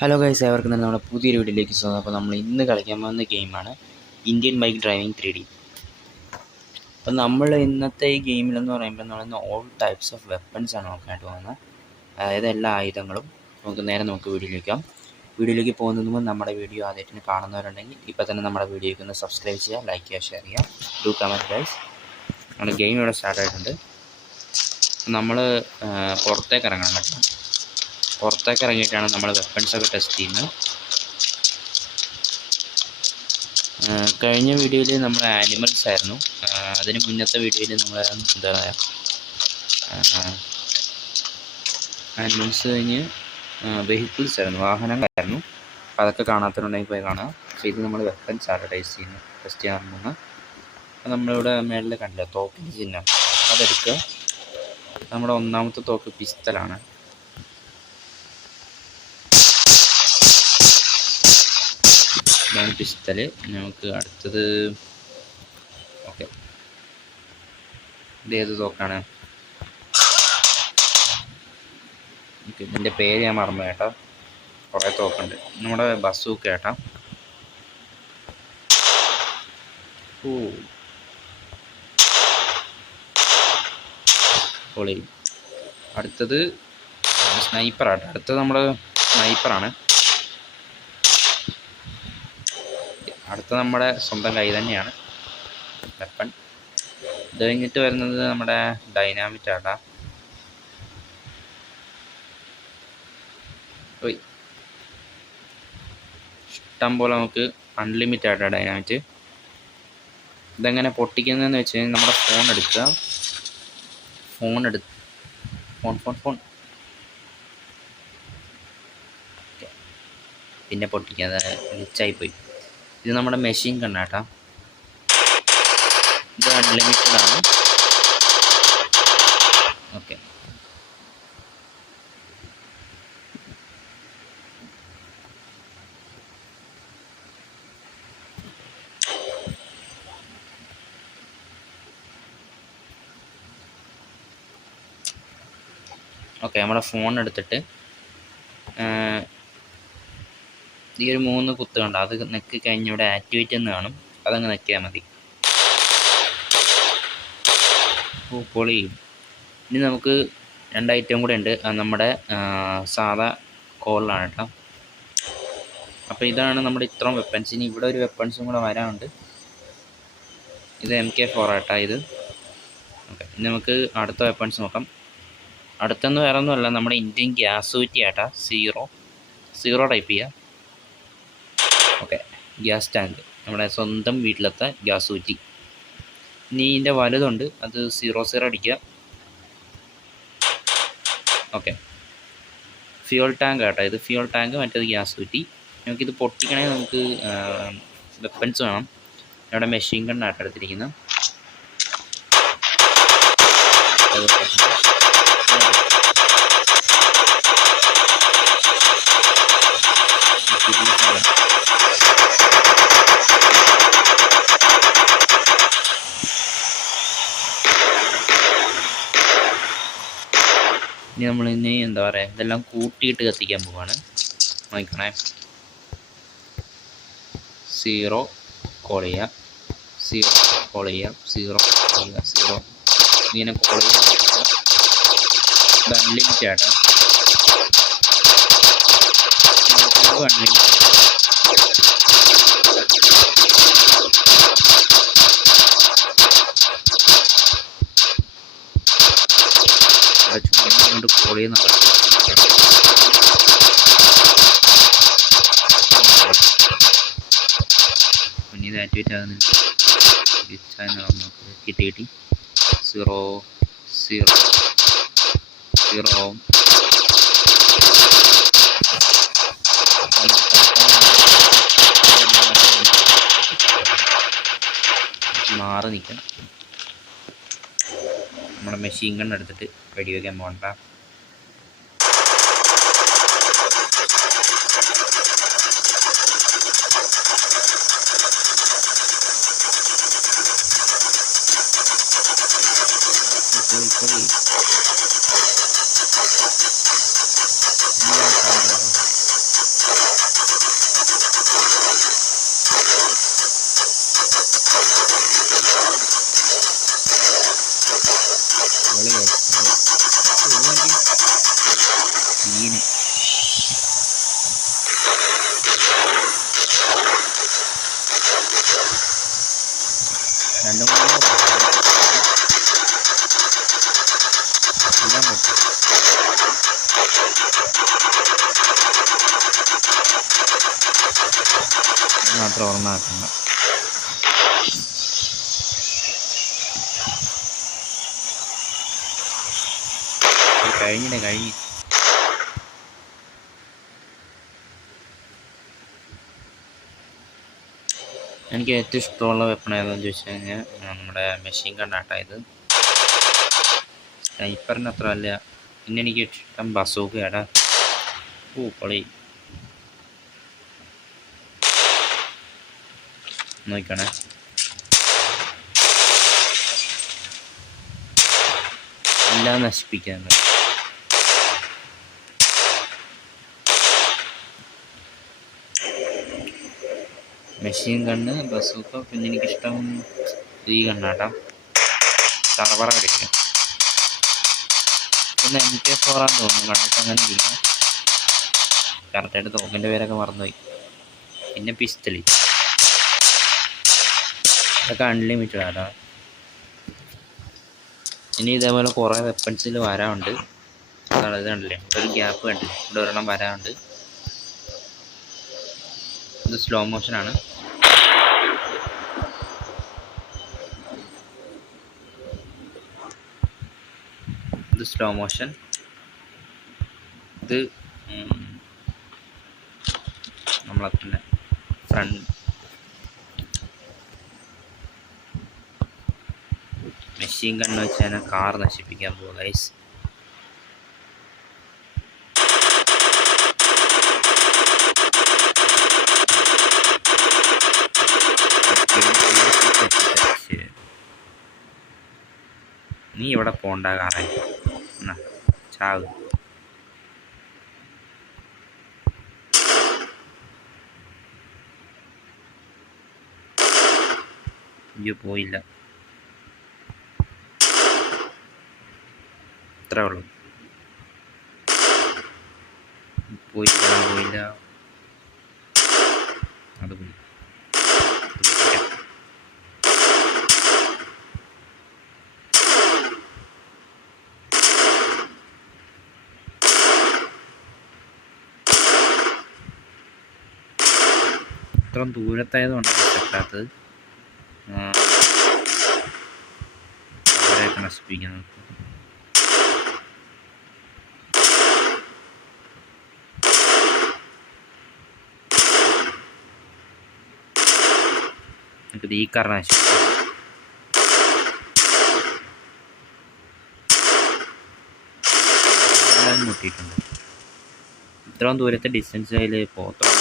Hello guys, ഏവർക്കും തന്നെ നമ്മുടെ പുതിയൊരു വീഡിയോയിലേക്ക് സ്വാഗതം. അപ്പോൾ നമ്മൾ ഇന്ന് കളിക്കാൻ പോകുന്ന ഗെയിമാണ് ഇന്ത്യൻ ബൈക്ക് ഡ്രൈവിംഗ് 3D. അപ്പോൾ നമ്മൾ ഇന്നത്തെ ഈ ഗെയിമിലെന്ന് പറയുമ്പോൾ നമ്മൾ ഓൾ ടൈപ്സ് ഓഫ് വെപ്പൺസ് ആണ് നോക്കാനായിട്ട് പോകുന്നത്. അതായത് എല്ലാ ആയുധങ്ങളും നമുക്ക് വീഡിയോയിലേക്ക് പോകുന്നതിന് മുമ്പ് നമ്മുടെ വീഡിയോ ആദ്യമായിട്ട് കാണുന്നവരുണ്ടെങ്കിൽ ഇപ്പോൾ തന്നെ നമ്മുടെ വീഡിയോയ്ക്ക് ഒന്ന് സബ്സ്ക്രൈബ് ചെയ്യുക, ലൈക്ക് ചെയ്യുക, ഷെയർ ചെയ്യുക, ഡു കമൻറ്റ് ഗൈസ്. നമ്മുടെ ഗെയിം ഇവിടെ സ്റ്റാർട്ടായിട്ടുണ്ട്. നമ്മൾ പുറത്തേക്ക് ഇറങ്ങണം കേട്ടോ. പുറത്തേക്ക് ഇറങ്ങിയിട്ടാണ് നമ്മൾ വെപ്പൺസൊക്കെ ടെസ്റ്റ് ചെയ്യുന്നത്. കഴിഞ്ഞ വീഡിയോയിൽ നമ്മൾ ആനിമൽസ് ആയിരുന്നു. അതിന് മുന്നത്തെ വീഡിയോയിൽ നമ്മൾ എന്താ പറയുക, ആനിമൽസ് കഴിഞ്ഞ് വെഹിക്കിൾസ് ആയിരുന്നു, വാഹനങ്ങളായിരുന്നു. അപ്പോൾ അതൊക്കെ കാണാത്തവരുണ്ടെങ്കിൽ പോയി കാണുക. അപ്പോൾ ഇത് നമ്മൾ വെപ്പൺസ് ആണ് ടെസ്റ്റ് ചെയ്യാൻ പോകുന്നത്. അപ്പോൾ നമ്മളിവിടെ മേളിൽ കണ്ടില്ല തോക്കിൻ്റെ ചിഹ്നം, അതെടുക്കുക. നമ്മുടെ ഒന്നാമത്തെ തോക്ക് പിസ്റ്റലാണ്. ഇതാണ് പിസ്റ്റല്. നമുക്ക് അടുത്തത് ഓക്കെ, ഇതേത് തോക്കാണ്? ഓക്കെ, ഇതിൻ്റെ പേര് ഞാൻ മറന്നു കേട്ടോ. കുറേ തോക്കുണ്ട്. നമ്മുടെ ബസൂക്ക കേട്ടോ. പൊളി. അടുത്തത് സ്നൈപ്പറാട്ടോ. അടുത്തത് നമ്മുടെ സ്നൈപ്പറാണ്. അടുത്ത നമ്മുടെ സ്വന്തം കൈ തന്നെയാണ് വെപ്പൺ. ഇത് കഴിഞ്ഞിട്ട് വരുന്നത് നമ്മുടെ ഡൈനാമിറ്റ് ആട്ടാ. ഇഷ്ടം പോലെ നമുക്ക് അൺലിമിറ്റഡ് ആയിട്ടാണ് ഡൈനാമിറ്റ്. ഇതെങ്ങനെ പൊട്ടിക്കുന്നതെന്ന് വെച്ച് കഴിഞ്ഞാൽ നമ്മുടെ ഫോൺ എടുക്കുക. ഫോൺ പിന്നെ പൊട്ടിക്കുക. ഗ്ലിച്ചായിപ്പോയി. ഇത് നമ്മുടെ മെഷീൻ കണ്ണാട്ടാ. ഇത് അൺലിമിറ്റഡ് ആണ്. ഓക്കെ, നമ്മുടെ ഫോൺ എടുത്തിട്ട് ഈ ഒരു 3 കുത്ത് കണ്ടോ, അത് നെക്കി കഴിഞ്ഞ് ഇവിടെ ആക്ടിവേറ്റ് എന്ന് കാണും. അതങ്ങ് നെക്കിയാൽ മതി. പൊളി. ഇനി നമുക്ക് 2 ഐറ്റം കൂടെ ഉണ്ട്. അത് നമ്മുടെ സാധാ കോളിലാണ് കേട്ടോ. അപ്പോൾ ഇതാണ് നമ്മുടെ ഇത്രയും വെപ്പൺസ്. ഇനി ഇവിടെ ഒരു വെപ്പൺസും കൂടെ വരാനുണ്ട്. ഇത് MK4 ആട്ടാ ഇത്. ഓക്കെ, ഇനി നമുക്ക് അടുത്ത വെപ്പൺസ് നോക്കാം. അടുത്തൊന്നും വേറെ ഒന്നുമല്ല, നമ്മുടെ ഇന്ത്യൻ ഗ്യാസൂറ്റി ആട്ടാ. സീറോ ടൈപ്പ് ചെയ്യുക. ഓക്കെ, ഗ്യാസ് ടാങ്ക്, നമ്മുടെ സ്വന്തം വീട്ടിലത്തെ ഗ്യാസൂറ്റി. ഇനി ഇതിൻ്റെ വലുതുണ്ട്, അത് 00 അടിക്കുക. ഓക്കെ, ഫ്യൂൾ ടാങ്ക് ആട്ടോ ഇത്. ഫ്യൂൾ ടാങ്ക്, മറ്റേത് ഗ്യാസൂറ്റി. നമുക്കിത് പൊട്ടിക്കണമെങ്കിൽ നമുക്ക് വെപ്പൺസ് വേണം. ഇവിടെ മെഷീൻ ഗണ്ണാട്ടോ എടുത്തിരിക്കുന്നത്. ഇനി നമ്മളിനി എന്താ പറയുക, ഇതെല്ലാം കൂട്ടിയിട്ട് കത്തിക്കാൻ പോവാണ്. നോക്കണേ. 0 കോൾ ചെയ്യുക, 0 കോൾ ചെയ്യുക, 0 ചെയ്യുക, 0 ഇങ്ങനെ കോൾ ചെയ്യുക. ഇത് അൺലിമിറ്റഡ് ആട്ടോ. അൺലിമിറ്റഡ്. കൊണ്ട് കോൾ ചെയ്യുന്ന ഇത് ആക്ടിവേറ്റ് ആകുന്നില്ല. കിട്ടി 0 മാറി നിൽക്കാം. നമ്മുടെ മെഷീൻ ഗൺ എടുത്തിട്ട് വെടിവെക്കാൻ പോകണ്ട. സീന്. രണ്ട് മൂന്ന് എല്ലാം പറ്റും. മാത്രം ഓർമ്മയാക്കണ്ട. കഴിഞ്ഞില്ലേ കഴിഞ്ഞ്. എനിക്ക് ഏറ്റവും ഇഷ്ടമുള്ള വെപ്പൺ ഏതാണെന്ന് ചോദിച്ചു കഴിഞ്ഞാൽ നമ്മുടെ മെഷീൻ ഗണ്ണാട്ടാ. ഇത് സ്നൈപ്പറിന് അത്ര അല്ല. പിന്നെ എനിക്ക് ഇഷ്ടം ബസൂക്കയാടാ. പൊളി. നോക്കണേ, എല്ലാം നശിപ്പിക്കാനുണ്ട്. Machine gun, bazooka. പിന്നെ എനിക്കിഷ്ടം ഈ ഗണ്ണാട്ടാ, സർവറ അടിക്കും. പിന്നെ MK4 തോന്നുന്നു, കണ്ടിട്ട് അങ്ങനെ ഇല്ല. കറക്റ്റായിട്ട് തോക്കിൻ്റെ പേരൊക്കെ മറന്നുപോയി. പിന്നെ പിസ്റ്റല്, ഇതൊക്കെ അൺലിമിറ്റഡ് ആട്ടാ. ഇനി ഇതേപോലെ കുറേ വെപ്പൺസിൽ വരാറുണ്ട്. അതാണ് ഇത് കണ്ടില്ലേ, ഒരു ഗ്യാപ്പ് കണ്ടില്ലേ, ഇവിടെ ഒരെണ്ണം വരാറുണ്ട്. ഇത് സ്ലോ മോഷനാണ്. ഇത് സ്ലോ മോഷൻ. ഇത് നമ്മളെ തന്നെ ഫ്രണ്ട് മെഷീൻ ഗണ്ണ് വെച്ച് തന്നെ കാർ നശിപ്പിക്കാൻ പോകും ഗൈസ്. നീ ഇവിടെ പോണ്ട കാറേ, എന്നാ ചാവ്. അയ്യോ പോയില്ല, ഇത്രേ ഉള്ളൂ. പോയില്ല പോയില്ല, അത് പോയി. ഇത്രയും ദൂരത്തായതുകൊണ്ടാണ് പറ്റാത്തത്. അവരെയൊക്കെ നശിപ്പിക്കുന്നത്. നമുക്കിത് ഈ കാർ നശിപ്പിക്കാം. മുട്ടിയിട്ടുണ്ട്. ഇത്രയും ദൂരത്തെ ഡിസ്റ്റൻസ് അതിൽ പോത്തോളം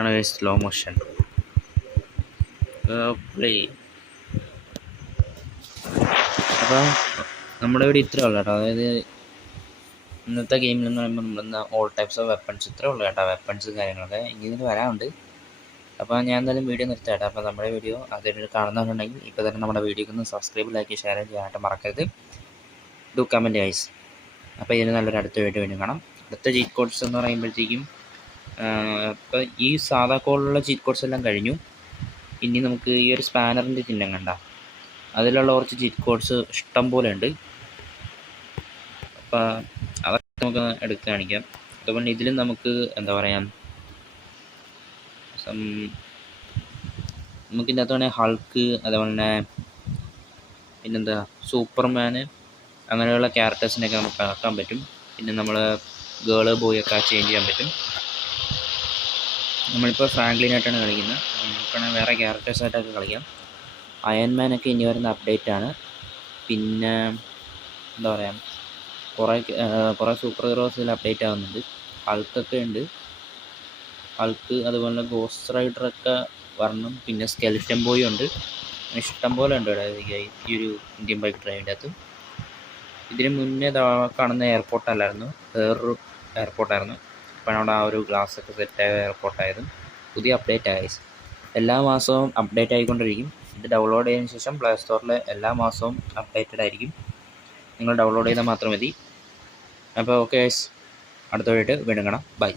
ആണ് സ്ലോ മോഷൻ പ്ലേ. അപ്പോൾ നമ്മുടെ ഇവിടെ ഇത്രേ ഉള്ളൂ കേട്ടോ. അതായത് ഇന്നത്തെ ഗെയിമിൽ എന്ന് പറയുമ്പോൾ നമ്മളിന്ന് ഓൾ ടൈപ്സ് ഓഫ് വെപ്പൺസ് ഇത്രേ ഉള്ളൂ കേട്ടോ. വെപ്പൺസ് കാര്യങ്ങളൊക്കെ ഇനി ഇതിന് വരാറുണ്ട്. അപ്പോൾ ഞാൻ എന്തായാലും വീഡിയോ നിർത്താം കേട്ടോ. അപ്പോൾ നമ്മുടെ വീഡിയോ അതിൽ കാണുന്നുണ്ടെങ്കിൽ ഇപ്പോൾ തന്നെ നമ്മുടെ വീഡിയോക്ക് ഒന്ന് സബ്സ്ക്രൈബ്, ലൈക്ക്, ഷെയർ ചെയ്യാനായിട്ട് മറക്കരുത്. Do comment guys. അപ്പോൾ ഇതിന് നല്ലൊരു അടുത്ത വീഡിയോ കാണാം. അടുത്ത ചീറ്റ് കോഡ്സ് എന്ന് പറയുമ്പോഴത്തേക്കും ഇപ്പോൾ ഈ സാധാ കോളിലുള്ള ചീറ്റ് കോഡ്സ് എല്ലാം കഴിഞ്ഞു. ഇനി നമുക്ക് ഈ ഒരു സ്പാനറിൻ്റെ ചിഹ്നം കണ്ട അതിലുള്ള കുറച്ച് ചീറ്റ് കോഡ്സ് ഇഷ്ടം പോലെ ഉണ്ട്. അപ്പോൾ അതൊക്കെ നമുക്ക് എടുത്ത് കാണിക്കാം. അതുപോലെ ഇതിലും നമുക്ക് എന്താ പറയുക, നമുക്കിതിൻ്റെ അകത്ത് വേണമെങ്കിൽ ഹൾക്ക്, അതേപോലെ തന്നെ പിന്നെന്താ സൂപ്പർമാന്, അങ്ങനെയുള്ള ക്യാരക്ടേഴ്സിനെയൊക്കെ നമുക്ക് ആക്കാൻ പറ്റും. പിന്നെ നമ്മൾ ഗേള് ബോയ് ഒക്കെ ചേഞ്ച് ചെയ്യാൻ പറ്റും. നമ്മളിപ്പോൾ ഫ്രാങ്ക്ലിനായിട്ടാണ് കളിക്കുന്നത്. നമുക്കാണെങ്കിൽ വേറെ ക്യാരക്ടേഴ്സായിട്ടൊക്കെ കളിക്കാം. അയൺമാനൊക്കെ ഇനി വരുന്ന അപ്ഡേറ്റാണ്. പിന്നെ എന്താ പറയുക, കുറേ സൂപ്പർ ഹീറോസിൽ അപ്ഡേറ്റ് ആകുന്നുണ്ട്. ഹൾക്കൊക്കെ ഉണ്ട്, ഹൾക്ക് അതുപോലെ ഗോസ്റ്റ് റൈഡറൊക്കെ വരണം. പിന്നെ സ്കെൽറ്റൻ ബോയ് ഉണ്ട്. ഇഷ്ടം പോലെ ഉണ്ട് ഇവിടെ ഈ ഒരു ഇന്ത്യൻ ബൈക്ക് ഡ്രൈവിൻ്റെ അകത്ത്. ഇതിന് മുന്നേ കാണുന്ന എയർപോർട്ടല്ലായിരുന്നു, വേറൊരു എയർപോർട്ടായിരുന്നു. ഇപ്പോഴാണ് അവിടെ ആ ഒരു ഗ്ലാസ്സൊക്കെ സെറ്റായ എയർപോർട്ടായത്. പുതിയ അപ്ഡേറ്റ് ആയി. എല്ലാ മാസവും അപ്ഡേറ്റ് ആയിക്കൊണ്ടിരിക്കും. ഇത് ഡൗൺലോഡ് ചെയ്തതിന് ശേഷം പ്ലേ സ്റ്റോറിൽ എല്ലാ മാസവും അപ്ഡേറ്റഡ് ആയിരിക്കും. നിങ്ങൾ ഡൗൺലോഡ് ചെയ്താൽ മാത്രം മതി. അപ്പോൾ ഓക്കെ ഗൈസ്, അടുത്ത വീഡിയോ വീണ്ടും കാണാം. ബൈ.